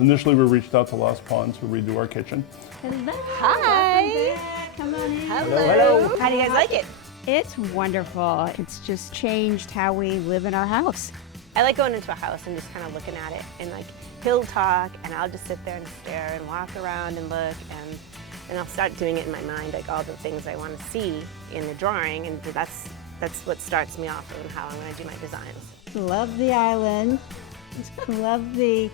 initially we reached out to Lost Pond to redo our kitchen. Hello. Hi. Come on in. Hello. How do you guys like it? It's wonderful. It's just changed how we live in our house. I like going into a house and just kind of looking at it, and like he'll talk and I'll just sit there and stare and walk around and look, and I'll start doing it in my mind, like all the things I want to see in the drawing, and that's what starts me off on how I'm going to do my designs. Love the island. Love the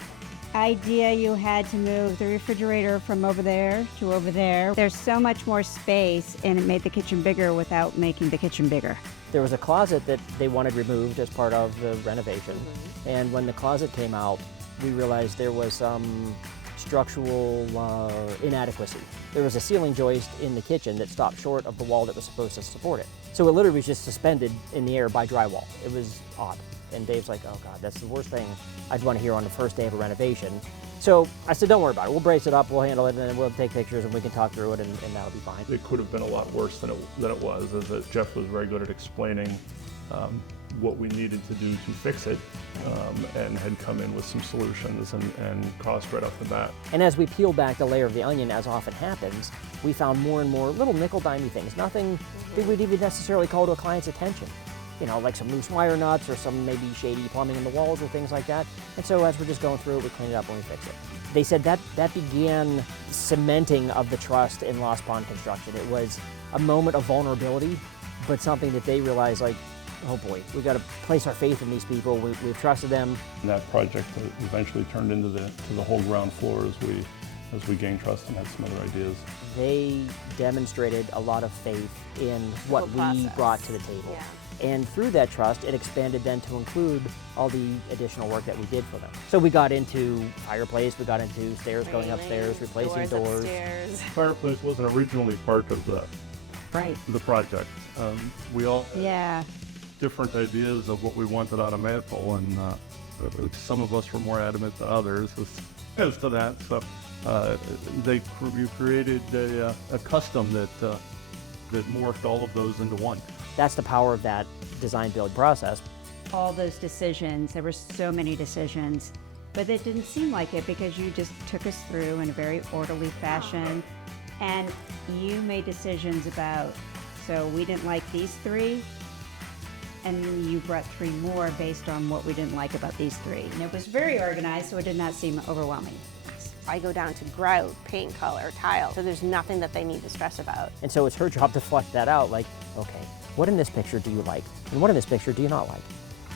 idea you had to move the refrigerator from over there to over there. There's so much more space, and it made the kitchen bigger without making the kitchen bigger. There was a closet that they wanted removed as part of the renovation. And when the closet came out, we realized there was some structural inadequacy. There was a ceiling joist in the kitchen that stopped short of the wall that was supposed to support it. So it literally was just suspended in the air by drywall. It was odd. And Dave's like, oh God, that's the worst thing I'd want to hear on the first day of a renovation. So I said, don't worry about it. We'll brace it up, we'll handle it, and then we'll take pictures and we can talk through it, and that'll be fine. It could have been a lot worse than it was, as that Jeff was very good at explaining what we needed to do to fix it, and had come in with some solutions and cost right off the bat. And as we peeled back the layer of the onion, as often happens, we found more and more little nickel-dimey things, nothing that we'd even necessarily call to a client's attention. You know, like some loose wire nuts or some maybe shady plumbing in the walls or things like that. And so as we're just going through it, we clean it up and we fix it. They said that began cementing of the trust in Lost Pond Construction. It was a moment of vulnerability, but something that they realized, like, oh boy, we got to place our faith in these people. We've trusted them. And that project eventually turned into the whole ground floor as we gained trust and had some other ideas. They demonstrated a lot of faith in what we brought to the table. Yeah. And through that trust, it expanded then to include all the additional work that we did for them. So we got into fireplace, we got into stairs going upstairs, replacing doors. Upstairs. Fireplace wasn't originally part of the project. We all had different ideas of what we wanted on a mantle, and some of us were more adamant than others as to that. So you created a custom that morphed all of those into one. That's the power of that design-build process. All those decisions, there were so many decisions, but it didn't seem like it because you just took us through in a very orderly fashion, and you made decisions about, so we didn't like these three, and you brought three more based on what we didn't like about these three. And it was very organized, so it did not seem overwhelming. I go down to grout, paint color, tile, so there's nothing that they need to stress about. And so it's her job to flush that out, like, okay, what in this picture do you like? And what in this picture do you not like?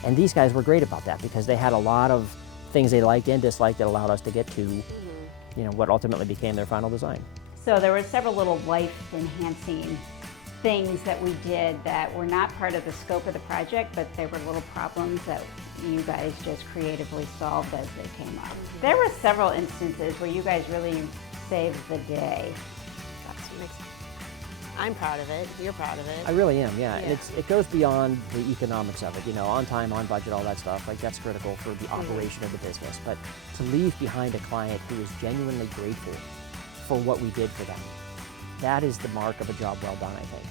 And these guys were great about that because they had a lot of things they liked and disliked that allowed us to get to, you know, what ultimately became their final design. So there were several little life-enhancing things that we did that were not part of the scope of the project, but they were little problems that you guys just creatively solved as they came up. There were several instances where you guys really saved the day. That's what makes it. I'm proud of it. You're proud of it. I really am, yeah. And it goes beyond the economics of it, you know, on time, on budget, all that stuff. Like, that's critical for the operation of the business. But to leave behind a client who is genuinely grateful for what we did for them, that is the mark of a job well done, I think.